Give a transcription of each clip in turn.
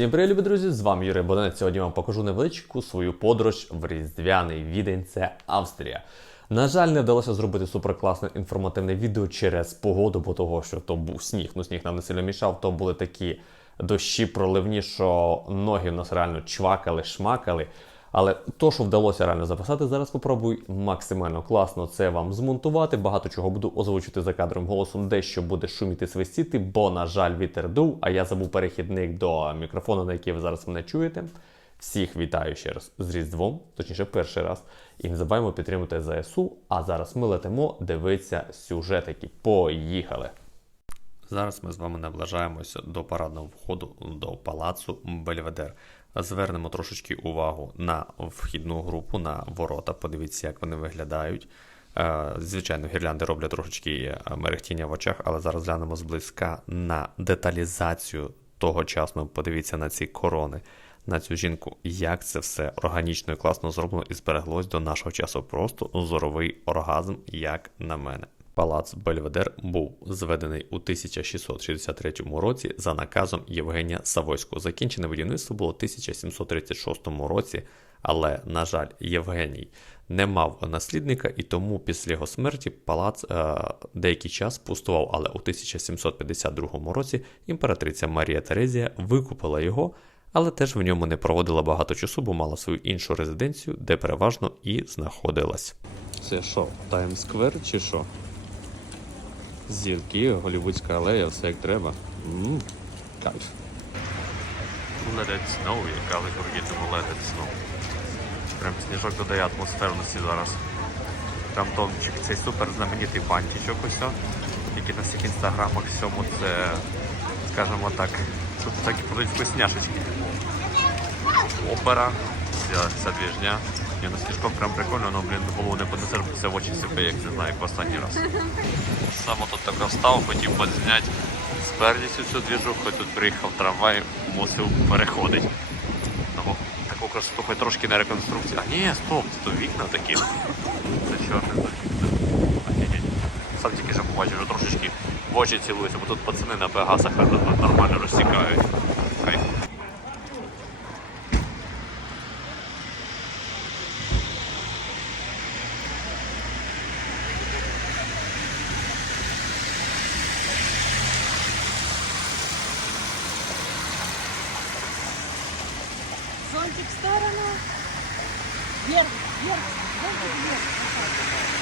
Всім привіт, любі друзі! З вами Юрій Бонець. Сьогодні вам покажу невеличку свою подорож в різдвяний відень. Це Австрія. На жаль, не вдалося зробити суперкласне інформативне відео через погоду, бо того, що то був сніг. Ну сніг нам не сильно мішав, то були такі дощі проливні, що ноги в нас реально чвакали, шмакали. Але то, що вдалося реально записати, зараз попробую максимально класно це вам змонтувати. Багато чого буду озвучити за кадром голосом, дещо буде шуміти свистіти, бо, на жаль, вітер дув, а я забув перехідник до мікрофону, на який ви зараз мене чуєте. Всіх вітаю ще раз з Різдвом, точніше, перший раз. І не забуваємо підтримати ЗСУ. А зараз ми летимо дивитися сюжетики. Поїхали! Зараз ми з вами наближаємося до парадного входу до палацу Бельведер. Звернемо трошечки увагу на вхідну групу, на ворота. Подивіться, як вони виглядають. Е, Звичайно, гірлянди роблять трошечки е, мерехтіння в очах, але зараз глянемо зблизька на деталізацію тогочасного. Подивіться на ці корони, на цю жінку, як це все органічно і класно зроблено і збереглось до нашого часу. Просто зоровий оргазм, як на мене. Палац Бельведер був зведений у 1663 році за наказом Євгенія Савойського. Закінчене будівництво було у 1736 році, але, на жаль, Євгеній не мав наслідника, і тому після його смерті палац е, деякий час пустував. Але у 1752 році імператриця Марія Терезія викупила його, але теж в ньому не проводила багато часу, бо мала свою іншу резиденцію, де переважно і знаходилась. Це що, Таймсквер чи що? Зірки, голівудська алея, все як треба. Ммм, кайф. Let it snow, як кажуть Let it snow. Прям сніжок додає атмосферності зараз. Прям томчик, цей супер знаменитий бантичок ось, який на всіх інстаграмах всьому це, скажімо так, тут такі продають вкусняшечки. Опера, вся двіжня. Ні, ну сніжком прям прикольно, але, блін, голову не понесеш, бо це в очі себе, як не знаю, як в останній раз. Саме тут так встав, хотів підзняти спереді цю всю двіжуху, тут приїхав трамвай, мусив переходити. Ну, таку красоту хоч трошки на реконструкції. А ні, стоп, то вікна такі. Це чорне. Сам тільки що побачив, що трошечки в очі цілуються, бо тут пацани на пегасах нормально розсікають. Thank you.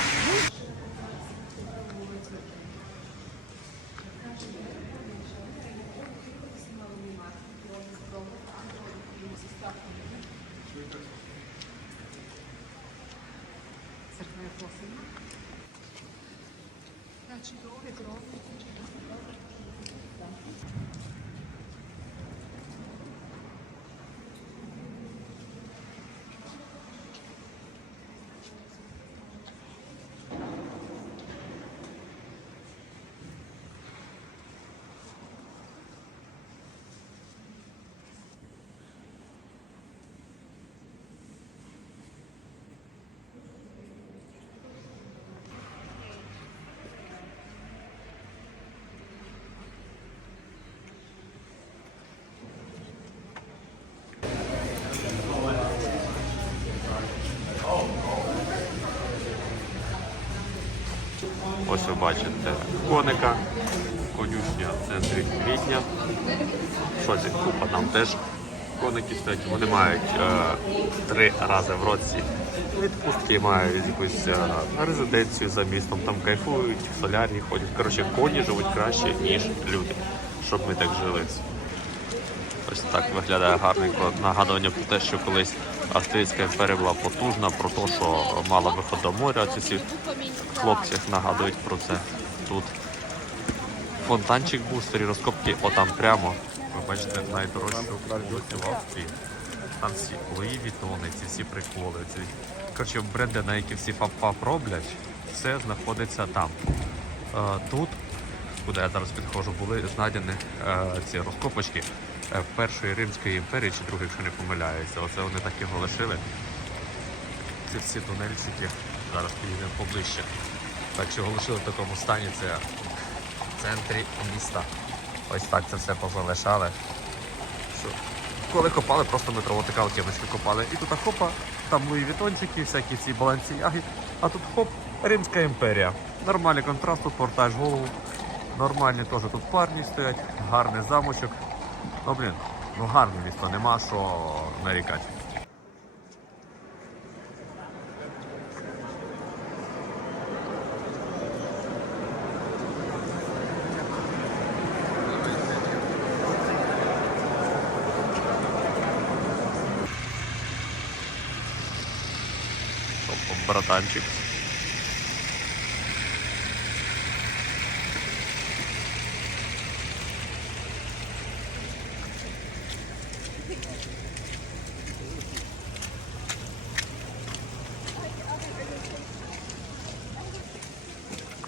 Ось ви бачите коника, конюшня в центрі квітня. Що це купа там теж коники стоять. Вони мають е, три рази в році відпустки, мають якусь е, резиденцію за містом, там кайфують, в солярії ходять. Коротше, коні живуть краще, ніж люди, щоб ми так жили. Ось так виглядає гарненько нагадування про те, що колись Австрійська імперія була потужна, про те, що мала виход до моря. Ці всі хлопці нагадують про це тут. Фонтанчик був, старі розкопки, отам прямо. Ви бачите найдорожчу в Австрії. Там всі Луї Вітони, ці всі приколи. Ці... Коротше, бренди, на які всі фап-фап роблять, все знаходиться там. Е, тут, куди я зараз підходжу, були знайдені е, ці розкопочки Першої Римської імперії чи другої, якщо не помиляюся. Оце вони так його лишили. Ці всі тунельчики. Зараз підійдемо поближче. Так що його лишили в такому стані, це в центрі міста. Ось так це все позалишали. Коли копали, просто метрово така от копали. І тут хопа, там Луї Вітончики, всякі ці балансіяги, а тут хоп, Римська імперія. Нормальний контраст, тут повертаєш голову. Нормальні теж тут парні стоять, гарний замочок. Ну блін, ну гарне місто, нема що нарікати. Братанчик.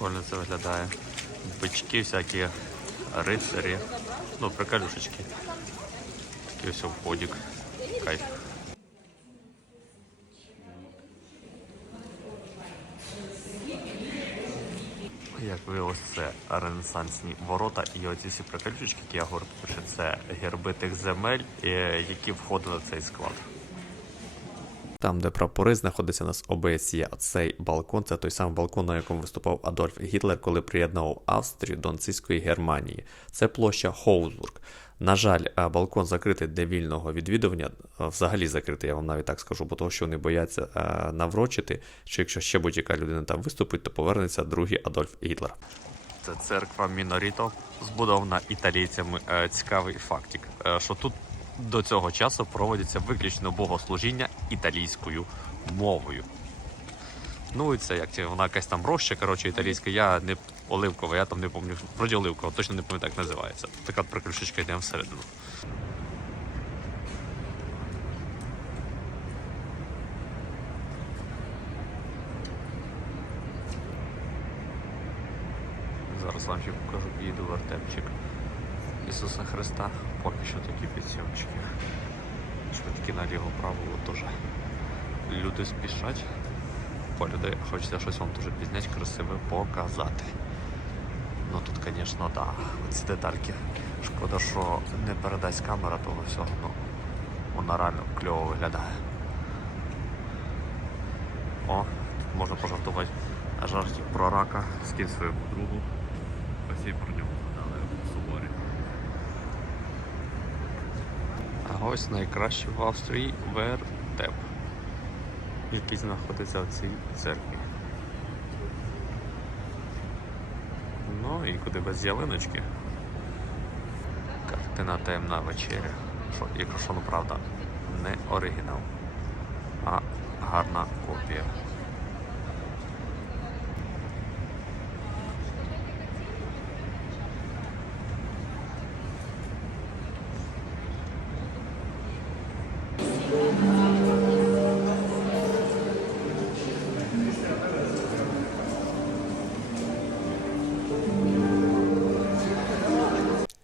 Прикольно це виглядає. Бички всякі, рицарі, ну, приколюшечки. Такий ось входик. Кайф. Як виявилось, це ренесансні ворота і оці всі приколюшечки, які я говорю, пише, це герби тих земель, е, які входили в цей склад. Там, де прапори знаходиться нас ОБСЄ, цей балкон це той самий балкон, на якому виступав Адольф Гітлер, коли приєднав Австрію до нацистської Германії. Це площа Хоузбург. На жаль, балкон закритий для вільного відвідування. Взагалі закритий, я вам навіть так скажу, бо того, що вони бояться наврочити, що якщо ще будь-яка людина там виступить, то повернеться другий Адольф Гітлер. Це церква Міноріто, збудована італійцями. Е, Цікавий фактик, е, що тут до цього часу проводяться виключно богослужіння італійською мовою. Ну і це як це, вона якась там роща, коротше, італійська, я не оливкова, я там не пам'ятаю, вроді оливкова, точно не пам'ятаю, як називається. Така приключечка йде всередину. Зараз вам ще покажу їду вертепчик Ісуса Христа. Поки що такі підсьомчики. Швидкі наліво-право теж. Люди спішать. По людей хочеться щось вам дуже пізнять, красиве показати. Ну тут, звісно, да, ці детальки. Шкода, що не передасть камера того всього, ну вона реально кльово виглядає. О, тут можна пожартувати жартів про рака, скинь свою подругу. Всі про нього Ось найкращий в Австрії вертеп, який знаходиться в цій церкві. Ну і куди без ялиночки. Картина темна вечеря. Що, якщо що, ну правда, не оригінал, а гарна копія.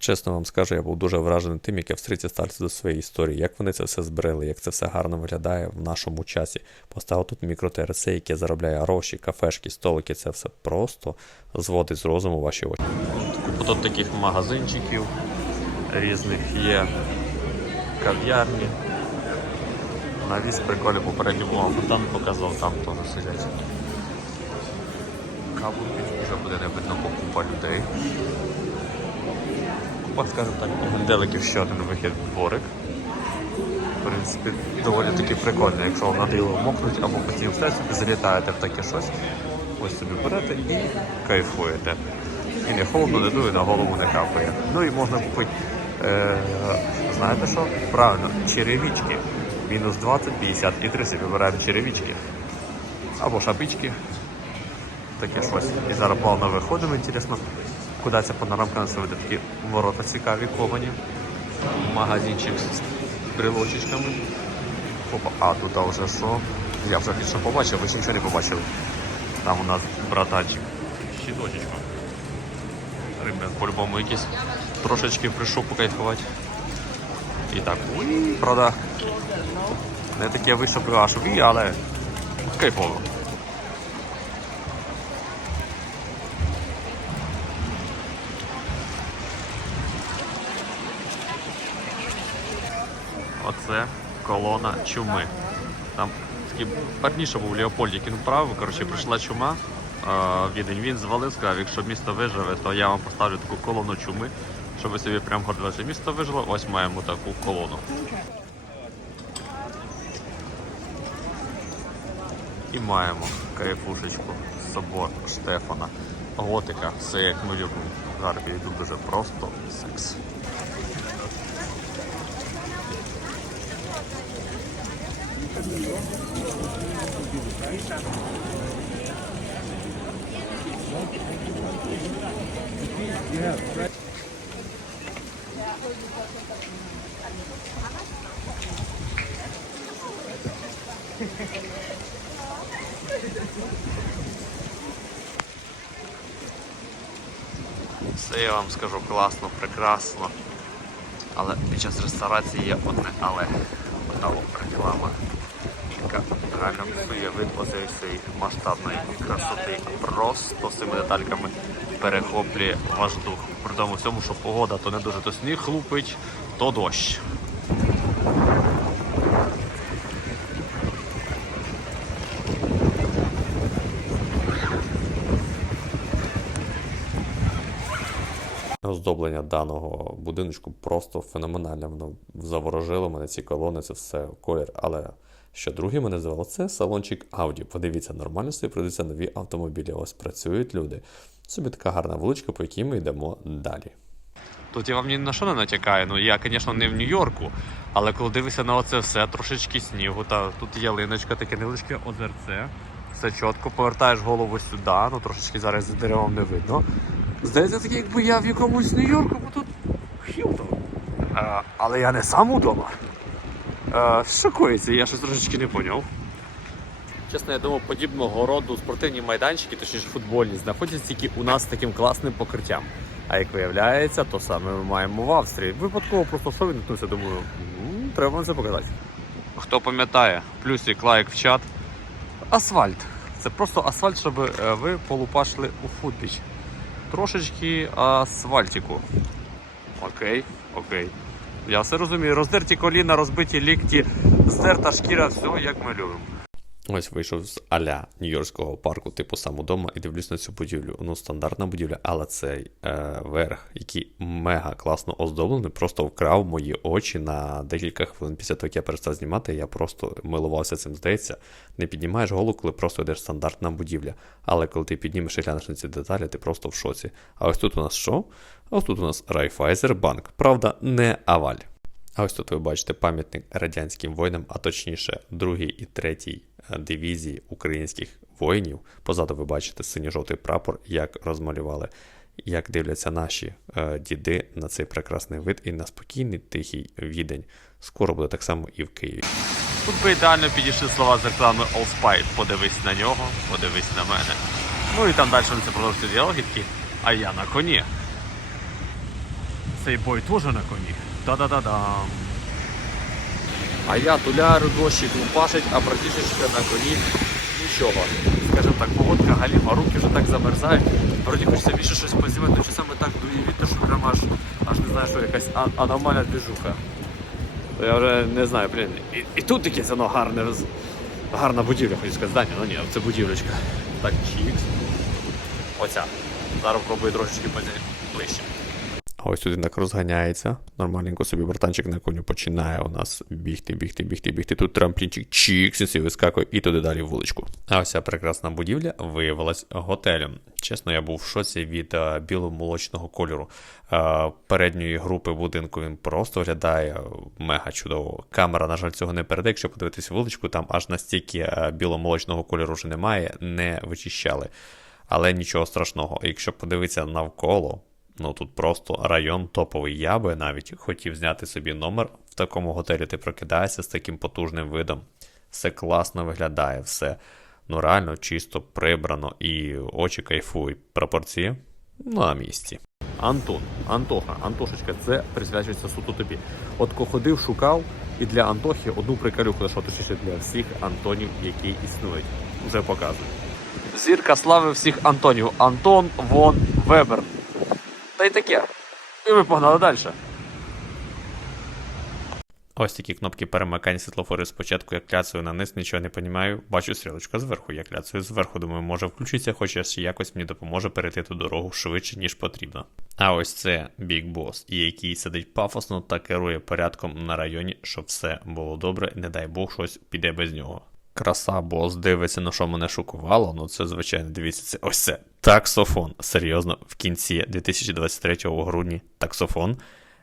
Чесно вам скажу, я був дуже вражений тим, як австрійці ставляться до своєї історії, як вони це все збрили, як це все гарно виглядає в нашому часі. Поставив тут мікро-ТРЦ, яке заробляє гроші, кафешки, столики, це все просто зводить з розуму ваші очі. Тут таких магазинчиків різних є кав'ярні. Навіс приколі попередньому там показував, там теж сидять. Каву вже буде не видно, бо купа людей. Купа, скажімо так, генделиків ще один вихід в дворик. В принципі, доволі таки прикольно, якщо вам надоїло мокнуть або хотів все залітаєте в таке щось. Ось собі берете і кайфуєте. І не холодно, не дує, на голову не капає. Ну і можна купити, е, знаєте що? Правильно, черевички. Мінус 20, 50 і 30 вибираємо черевички. Або шапички. Таке щось. І зараз плавно виходимо, інтересно, куди ця панорамка нас веде. Такі ворота цікаві, ковані. Магазинчик з брелочечками. Опа, а тут вже що? Я вже що побачив, ви ще нічого не побачили. Там у нас братанчик. Щіточечко. Ребят, по-любому якісь трошечки прийшов покайфувати. І так, правда, не таке вийшло аж ві, але кайфово. Оце колона чуми. Там такий парніше був Леопольд, який вправив, коротше, прийшла чума. Відень він звалив, сказав, якщо місто виживе, то я вам поставлю таку колону чуми, щоб ви собі прям гордили, що місто вижило, ось маємо таку колону. І маємо кайфушечку, собор Штефана, готика, все як ми любимо. В Гарбії тут дуже просто секс. Все я вам скажу класно, прекрасно. Але під час реставрації є одне але. Одна яка реально вид оцеї всієї масштабної красоти. Просто цими детальками перехоплює ваш дух. При тому всьому, що погода то не дуже, то сніг хлупить, то дощ. Оздоблення даного будиночку просто феноменальне. Воно заворожило мене ці колони, це все колір. Але що друге мене звело, це салончик Audi. Подивіться, нормально собі продаються нові автомобілі. Ось працюють люди. Собі така гарна вуличка, по якій ми йдемо далі. Тут я вам ні на що не натякаю. Ну я, звісно, не в Нью-Йорку, але коли дивишся на оце все, трошечки снігу, та тут ялиночка, таке невеличке озерце. Все чітко, повертаєш голову сюди, ну трошечки зараз за деревом не видно. Здається, таке, якби я в якомусь Нью-Йорку, бо тут Хілтон. Е, але я не сам удома. Що коїться, я щось трошечки не поняв. Чесно, я думав, подібного роду спортивні майданчики, точніше футбольні, знаходяться тільки у нас з таким класним покриттям. А як виявляється, то саме ми маємо в Австрії. Випадково просто що відгукнувся, думаю, «М, треба вам це показати. Хто пам'ятає, плюсик лайк в чат. Асфальт. Це просто асфальт, щоб е, ви полупашили у футбіч. Трошечки асфальтику. Окей, окей. Я все розумію. Роздерті коліна, розбиті лікті, здерта шкіра, все як ми любимо. Ось вийшов з аля Нью-Йоркського парку, типу сам удома, і дивлюсь на цю будівлю. Ну, стандартна будівля, але цей е, верх, який мега класно оздоблений, просто вкрав мої очі на декілька хвилин. Після того, як я перестав знімати, я просто милувався цим. Здається, не піднімаєш голову, коли просто йдеш стандартна будівля. Але коли ти піднімеш і глянеш на ці деталі, ти просто в шоці. А ось тут у нас що? Ось тут у нас Райфайзербанк. Правда, не Аваль. А ось тут ви бачите пам'ятник радянським воїнам, а точніше, другій і третій е, дивізії українських воїнів. Позаду ви бачите синьо-жовтий прапор, як розмалювали, як дивляться наші е, діди на цей прекрасний вид і на спокійний тихий відень. Скоро буде так само і в Києві. Тут би ідеально підійшли слова з реклами Allspite. Подивись на нього, подивись на мене. Ну і там далі вони це продовжують діалоги а я на коні. Цей бой теж на коні. Та-да-да-дам. А я туляру, дощик лупашить, а братішечка на коні нічого. Скажімо так, погодка галіма, руки вже так замерзають. Вроді хочеться більше щось позімати, але часами так дує вітер, що прямо аж, аж не знаю, що якась аномальна двіжуха. То я вже не знаю, блін. І, і тут якесь воно гарне, гарна будівля, хочу сказати, здання, ну ні, це будівлячка. Так, чікс. Оця. Зараз пробую трошечки ближче. Ось тут так розганяється. Нормальненько собі братанчик на коню починає у нас бігти, бігти, бігти, бігти. Тут трамплінчик чікс, і вискакує і туди далі вуличку. А ось ця прекрасна будівля виявилась готелем. Чесно, я був в шоці від е, біло-молочного кольору. Е, передньої групи будинку він просто виглядає мега чудово. Камера, на жаль, цього не передає. Якщо подивитись вуличку, там аж настільки е, біло-молочного кольору вже немає, не вичищали. Але нічого страшного. Якщо подивитися навколо, Ну тут просто район топовий. Я би навіть хотів зняти собі номер в такому готелі. Ти прокидаєшся з таким потужним видом. Все класно виглядає, все ну реально чисто прибрано і очі кайфують. Пропорції ну, на місці. Антон, Антоха, Антошечка, це присвячується суто тобі. От ко ходив, шукав, і для Антохи одну приколюху знайшов, точніше для всіх Антонів, які існують. Вже показую. Зірка слави всіх Антонів. Антон Вон Вебер. Та й таке. І ми погнали далі. Ось такі кнопки перемикання світлофорів спочатку я кляцаю на низ, нічого не понімаю. Бачу стрілочка зверху, я кляцаю зверху, думаю, може включиться, хоча ще якось мені допоможе перейти ту дорогу швидше, ніж потрібно. А ось це Boss, і який сидить пафосно та керує порядком на районі, щоб все було добре, не дай Бог щось піде без нього. Краса, бос дивиться, на що мене шокувало. Ну це звичайно, дивіться, це ось це таксофон. Серйозно, в кінці 2023 грудні таксофон.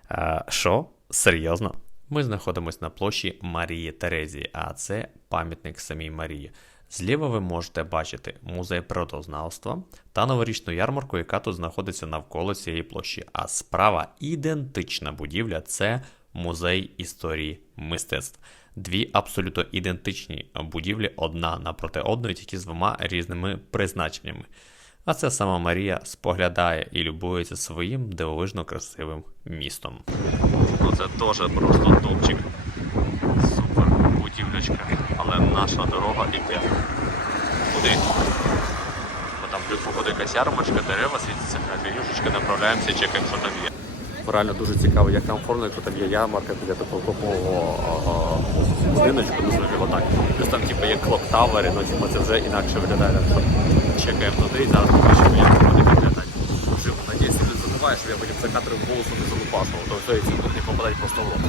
А, Що? Серйозно? Ми знаходимося на площі Марії Терезії, а це пам'ятник самій Марії. Зліва ви можете бачити музей природознавства та новорічну ярмарку, яка тут знаходиться навколо цієї площі. А справа ідентична будівля це музей історії мистецтв. Дві абсолютно ідентичні будівлі, одна напроти одної, тільки з двома різними призначеннями. А це сама Марія споглядає і любується своїм дивовижно красивим містом. Ну це теж просто топчик. Супер будівлячка. Але наша дорога іде. Куди? Бо там плюс походу якась ярмарочка, дерева світяться, юшечка, направляємося, чекаємо, що там є. Реально дуже цікаво, як там оформлено, якщо там є ярмарка біля такого такого будиночку, називаємо так. Плюс там типу, є клок тавери, ну типу, це вже інакше виглядає. Чекаємо туди і зараз побачимо, як це буде виглядати. Надіюсь, не забуваєш, щоб я потім за кадром голосу не залупашував, то все, ці не попадають просто в рот.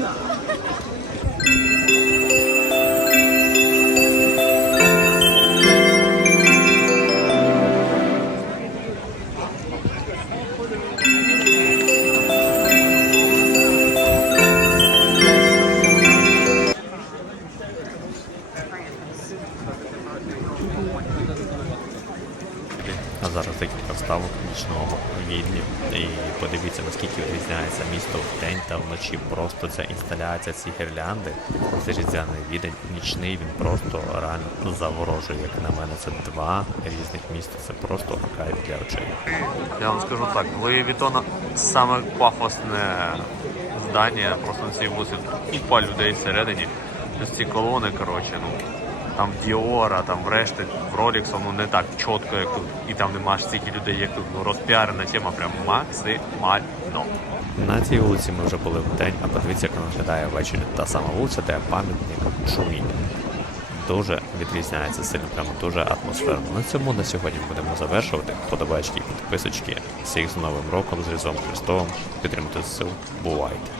А ця ці гірлянди, це різдвяний відень, нічний він просто реально заворожує. Як на мене, це два різних міста. Це просто кайф для очей. Я вам скажу так, Луї Вітона саме пафосне здання, просто на цій вулиці купа людей всередині. Ось ці колони, коротше, ну там в Діора, там в решті, в Роліксу, ну не так чітко, як тут. І там нема стільки людей, як тут. Ну розпіарена тема прям максимально. На цій вулиці ми вже були в день, а подивіться, виглядає ввечері. Та сама вулиця, де пам'ятник чумі. Дуже відрізняється сильно, прямо дуже атмосферно. На цьому на сьогодні будемо завершувати. Подобачки, підписочки. Всіх з Новим роком, з Різом Христовим. Підтримуйте сил. Бувайте!